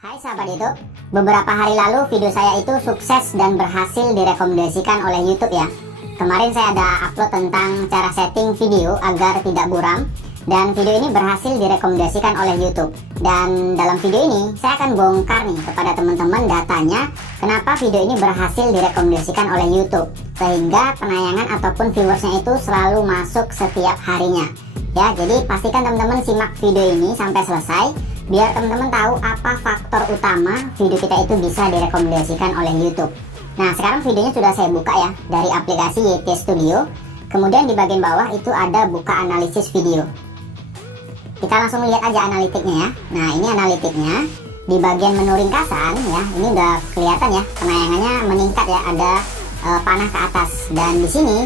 Hai sahabat YouTube, beberapa hari lalu video saya itu sukses dan berhasil direkomendasikan oleh YouTube ya. Kemarin saya ada upload tentang cara setting video agar tidak buram, dan video ini berhasil direkomendasikan oleh YouTube. Dan dalam video ini saya akan bongkar nih kepada teman-teman datanya kenapa video ini berhasil direkomendasikan oleh YouTube, sehingga penayangan ataupun viewersnya itu selalu masuk setiap harinya. Ya, jadi pastikan teman-teman simak video ini sampai selesai biar teman-teman tahu apa faktor utama video kita itu bisa direkomendasikan oleh YouTube. Nah, sekarang videonya sudah saya buka ya dari aplikasi YT Studio. Kemudian di bagian bawah itu ada buka analisis video. Kita langsung lihat aja analitiknya ya. Nah, ini analitiknya. Di bagian menu ringkasan ya, ini udah kelihatan ya penayangannya meningkat ya, ada panah ke atas. Dan di sini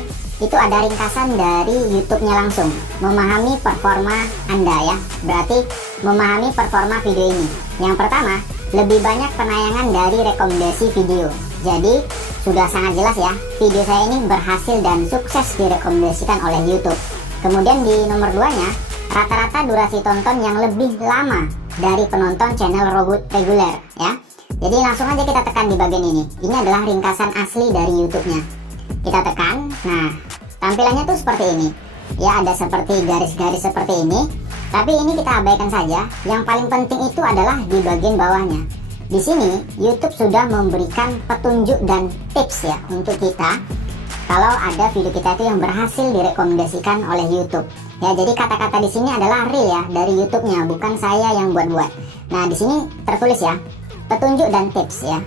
itu ada ringkasan dari YouTube-nya langsung, memahami performa Anda ya, berarti memahami performa video ini. Yang pertama, lebih banyak penayangan dari rekomendasi video. Jadi sudah sangat jelas ya, video saya ini berhasil dan sukses direkomendasikan oleh YouTube. Kemudian di nomor 2-nya, rata-rata durasi tonton yang lebih lama dari penonton channel reguler ya. Jadi langsung aja kita tekan di bagian ini. Ini adalah ringkasan asli dari YouTube-nya. Kita tekan, nah tampilannya tuh seperti ini ya, ada seperti garis-garis seperti ini, tapi ini kita abaikan saja. Yang paling penting itu adalah di bagian bawahnya. Di sini YouTube sudah memberikan petunjuk dan tips ya untuk kita kalau ada video kita itu yang berhasil direkomendasikan oleh YouTube ya. Jadi kata-kata di sini adalah real ya dari YouTube-nya, bukan saya yang buat-buat. Nah, di sini tertulis ya, petunjuk dan tips ya.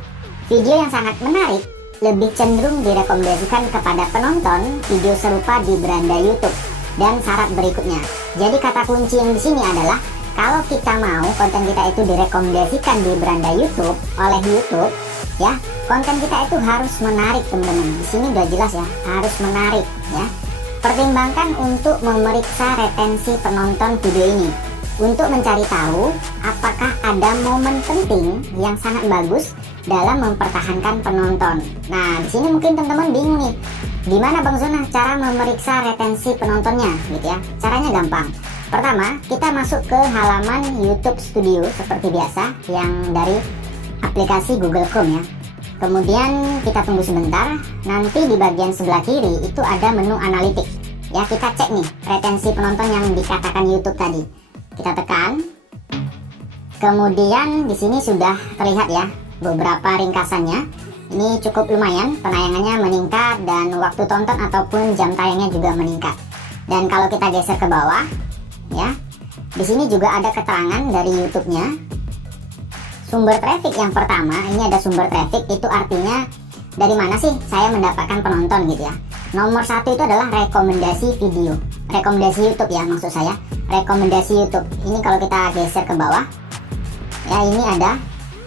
Video yang sangat menarik lebih cenderung direkomendasikan kepada penonton video serupa di beranda YouTube. Dan syarat berikutnya. Jadi kata kunci yang di sini adalah kalau kita mau konten kita itu direkomendasikan di beranda YouTube oleh YouTube ya, konten kita itu harus menarik teman-teman. Di sini udah jelas ya, harus menarik ya. Pertimbangkan untuk memeriksa retensi penonton video ini untuk mencari tahu apakah ada momen penting yang sangat bagus dalam mempertahankan penonton. Nah, di sini mungkin teman-teman bingung nih, gimana Bang Zona cara memeriksa retensi penontonnya gitu ya. Caranya gampang. Pertama, kita masuk ke halaman YouTube Studio seperti biasa yang dari aplikasi Google Chrome ya. Kemudian kita tunggu sebentar, nanti di bagian sebelah kiri itu ada menu analitik. Ya, kita cek nih retensi penonton yang dikatakan YouTube tadi. Kita tekan. Kemudian di sini sudah terlihat ya beberapa ringkasannya. Ini cukup lumayan, penayangannya meningkat dan waktu tonton ataupun jam tayangnya juga meningkat. Dan kalau kita geser ke bawah ya, di sini juga ada keterangan dari YouTube-nya. Sumber traffic yang pertama, ini ada sumber traffic, itu artinya dari mana sih saya mendapatkan penonton gitu ya. Nomor 1 itu adalah rekomendasi video, rekomendasi YouTube ya, maksud saya rekomendasi YouTube. Ini kalau kita geser ke bawah ya, ini ada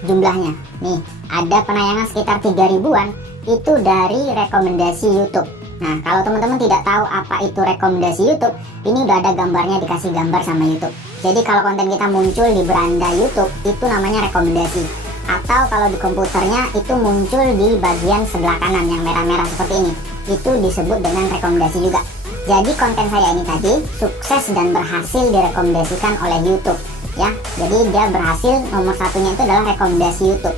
jumlahnya nih, ada penayangan sekitar 3000-an itu dari rekomendasi YouTube. Nah, kalau teman-teman tidak tahu apa itu rekomendasi YouTube, ini udah ada gambarnya, dikasih gambar sama YouTube. Jadi kalau konten kita muncul di beranda YouTube itu namanya rekomendasi, atau kalau di komputernya itu muncul di bagian sebelah kanan yang merah-merah seperti ini, itu disebut dengan rekomendasi juga. Jadi konten saya ini tadi sukses dan berhasil direkomendasikan oleh YouTube ya. Jadi dia berhasil, nomor satunya itu adalah rekomendasi YouTube.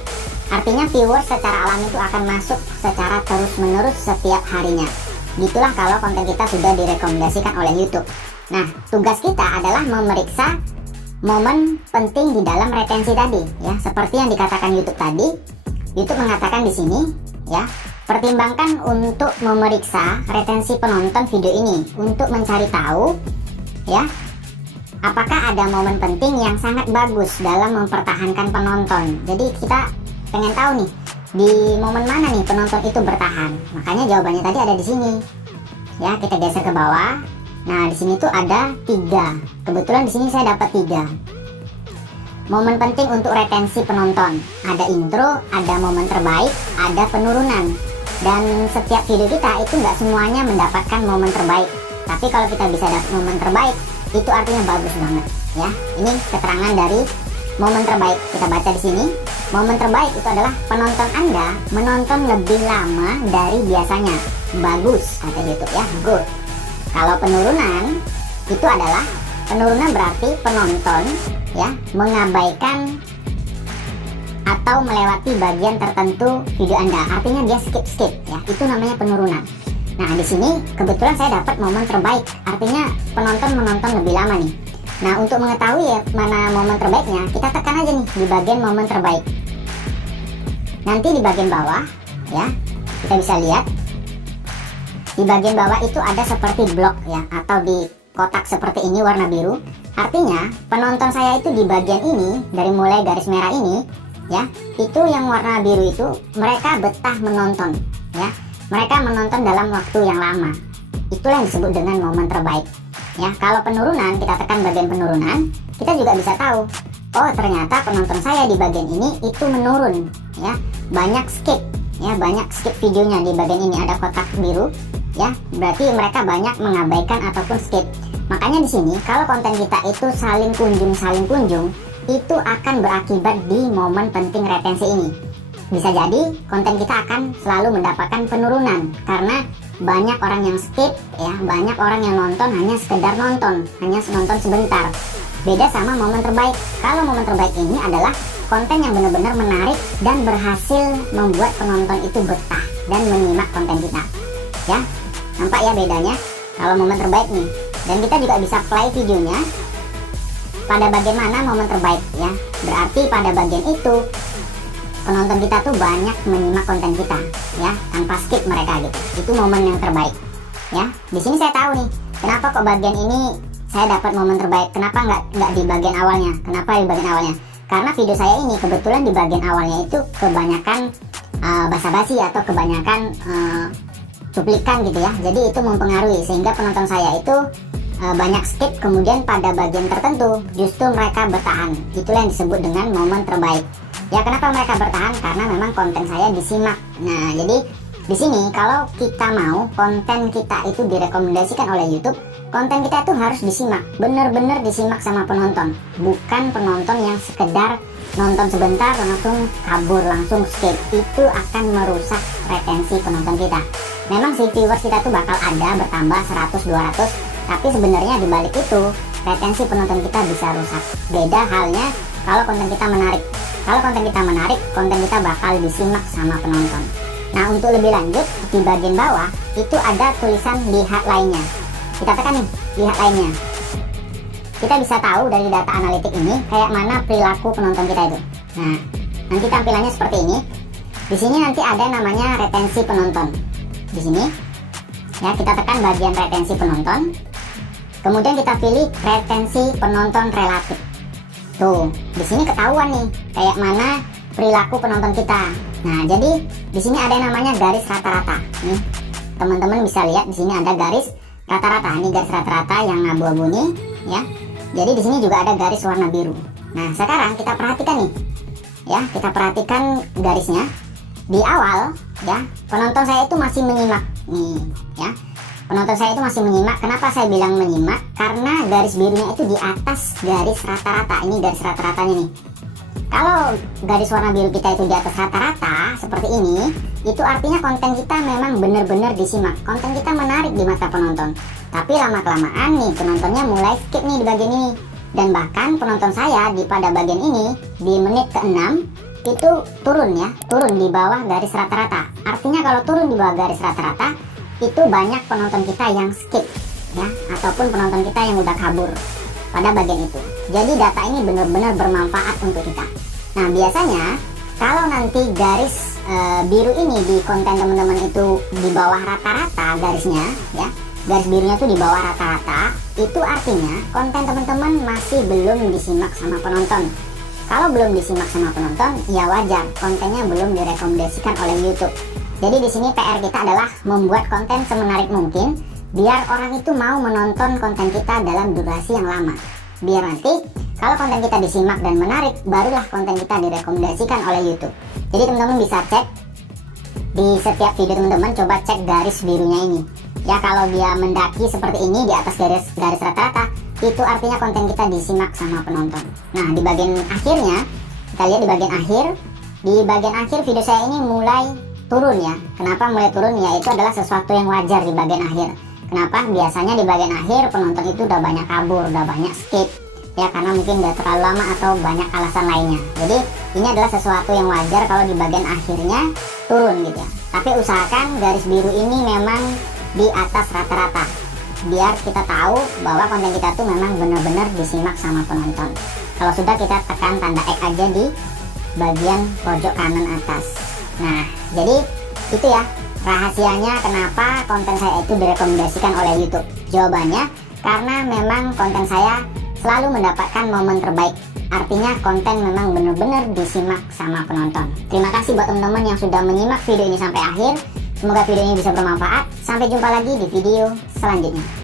Artinya viewers secara alami itu akan masuk secara terus-menerus setiap harinya. Gitulah kalau konten kita sudah direkomendasikan oleh YouTube. Nah, tugas kita adalah memeriksa momen penting di dalam retensi tadi ya. Seperti yang dikatakan YouTube tadi, YouTube mengatakan di sini ya, pertimbangkan untuk memeriksa retensi penonton video ini untuk mencari tahu ya, apakah ada momen penting yang sangat bagus dalam mempertahankan penonton. Jadi kita pengen tahu nih, di momen mana nih penonton itu bertahan. Makanya jawabannya tadi ada di sini. Ya, kita geser ke bawah. Nah, di sini tuh ada 3. Kebetulan di sini saya dapat 3. Momen penting untuk retensi penonton. Ada intro, ada momen terbaik, ada penurunan. Dan setiap video kita itu nggak semuanya mendapatkan momen terbaik. Tapi kalau kita bisa dapat momen terbaik, itu artinya bagus banget ya. Ini keterangan dari momen terbaik. Kita baca di sini. Momen terbaik itu adalah penonton Anda menonton lebih lama dari biasanya. Bagus kata YouTube ya, good. Kalau penurunan itu adalah penurunan berarti penonton ya mengabaikan atau melewati bagian tertentu video Anda. Artinya dia skip ya. Itu namanya penurunan. Nah, di sini kebetulan saya dapat momen terbaik. Artinya penonton menonton lebih lama nih. Nah, untuk mengetahui ya mana momen terbaiknya, kita tekan aja nih di bagian momen terbaik. Nanti di bagian bawah ya, kita bisa lihat di bagian bawah itu ada seperti blok ya, atau di kotak seperti ini warna biru. Artinya penonton saya itu di bagian ini, dari mulai garis merah ini ya, itu yang warna biru itu mereka betah menonton ya. Mereka menonton dalam waktu yang lama. Itulah yang disebut dengan momen terbaik ya. Kalau penurunan, kita tekan bagian penurunan, kita juga bisa tahu, oh ternyata penonton saya di bagian ini itu menurun ya. Banyak skip ya, banyak skip videonya. Di bagian ini ada kotak biru ya, berarti mereka banyak mengabaikan ataupun skip. Makanya di sini kalau konten kita itu saling kunjung, itu akan berakibat di momen penting retensi ini. Bisa jadi konten kita akan selalu mendapatkan penurunan karena banyak orang yang skip ya, banyak orang yang nonton hanya sekedar nonton, hanya nonton sebentar. Beda sama momen terbaik. Kalau momen terbaik ini adalah konten yang benar-benar menarik dan berhasil membuat penonton itu betah dan menyimak konten kita. Ya, nampak ya bedanya kalau momen terbaik nih. Dan kita juga bisa play videonya pada bagian mana momen terbaik ya. Berarti pada bagian itu penonton kita tuh banyak menyimak konten kita ya, tanpa skip mereka gitu. Itu momen yang terbaik ya. Di sini saya tahu nih, kenapa kok bagian ini saya dapat momen terbaik. Kenapa nggak di bagian awalnya? Kenapa di bagian awalnya? Karena video saya ini kebetulan di bagian awalnya itu kebanyakan basa-basi atau kebanyakan cuplikan gitu ya. Jadi itu mempengaruhi sehingga penonton saya itu banyak skip, kemudian pada bagian tertentu justru mereka bertahan. Itulah yang disebut dengan momen terbaik. Ya, kenapa mereka bertahan? Karena memang konten saya disimak. Nah, jadi di sini kalau kita mau konten kita itu direkomendasikan oleh YouTube, konten kita itu harus disimak, bener-bener disimak sama penonton, bukan penonton yang sekedar nonton sebentar langsung kabur, langsung skip. Itu akan merusak retensi penonton kita. Memang si viewers kita tuh bakal ada bertambah 100, 200, tapi sebenarnya di balik itu retensi penonton kita bisa rusak. Beda halnya kalau konten kita menarik. Kalau konten kita menarik, konten kita bakal disimak sama penonton. Nah, untuk lebih lanjut, di bagian bawah itu ada tulisan lihat lainnya. Kita tekan nih, lihat lainnya. Kita bisa tahu dari data analitik ini kayak mana perilaku penonton kita itu. Nah, nanti tampilannya seperti ini. Di sini nanti ada namanya retensi penonton. Di sini ya, kita tekan bagian retensi penonton. Kemudian kita pilih retensi penonton relatif. Tuh, di sini ketahuan nih kayak mana perilaku penonton kita. Nah, jadi di sini ada yang namanya garis rata-rata. Nih, teman-teman bisa lihat di sini ada garis rata-rata. Ini garis rata-rata yang abu-abu nih, ya. Jadi di sini juga ada garis warna biru. Nah, sekarang kita perhatikan nih. Ya, kita perhatikan garisnya. Di awal, ya, penonton saya itu masih menyimak nih, ya. Penonton saya itu masih menyimak. Kenapa saya bilang menyimak? Karena garis birunya itu di atas garis rata-rata. Ini garis rata-ratanya nih. Kalau garis warna biru kita itu di atas rata-rata seperti ini, itu artinya konten kita memang benar-benar disimak. Konten kita menarik di mata penonton. Tapi lama-kelamaan nih penontonnya mulai skip nih di bagian ini. Dan bahkan penonton saya pada bagian ini di menit ke-6 itu turun ya, turun di bawah garis rata-rata. Artinya kalau turun di bawah garis rata-rata, itu banyak penonton kita yang skip ya, ataupun penonton kita yang udah kabur pada bagian itu. Jadi data ini benar-benar bermanfaat untuk kita. Nah, biasanya kalau nanti garis biru ini di konten teman-teman itu di bawah rata-rata garisnya ya, garis birunya itu di bawah rata-rata, itu artinya konten teman-teman masih belum disimak sama penonton. Kalau belum disimak sama penonton, ya wajar, kontennya belum direkomendasikan oleh YouTube. Jadi di sini PR kita adalah membuat konten semenarik mungkin biar orang itu mau menonton konten kita dalam durasi yang lama. Biar nanti kalau konten kita disimak dan menarik, barulah konten kita direkomendasikan oleh YouTube. Jadi teman-teman bisa cek di setiap video teman-teman, coba cek garis birunya ini. Ya, kalau dia mendaki seperti ini di atas garis rata-rata, itu artinya konten kita disimak sama penonton. Nah, di bagian akhirnya, kita lihat di bagian akhir. Di bagian akhir video saya ini mulai turun ya. Kenapa mulai turun? Ya, itu adalah sesuatu yang wajar di bagian akhir. Kenapa? Biasanya di bagian akhir penonton itu udah banyak kabur, udah banyak skip. ya, karena mungkin udah terlalu lama atau banyak alasan lainnya. Jadi ini adalah sesuatu yang wajar kalau di bagian akhirnya turun gitu ya. Tapi usahakan garis biru ini memang di atas rata-rata, biar kita tahu bahwa konten kita tuh memang benar-benar disimak sama penonton. Kalau sudah, kita tekan tanda X aja di bagian pojok kanan atas. Nah, jadi itu ya rahasianya kenapa konten saya itu direkomendasikan oleh YouTube. Jawabannya karena memang konten saya selalu mendapatkan momen terbaik. Artinya konten memang benar-benar disimak sama penonton. Terima kasih buat teman-teman yang sudah menyimak video ini sampai akhir. Semoga video ini bisa bermanfaat. Sampai jumpa lagi di video selanjutnya.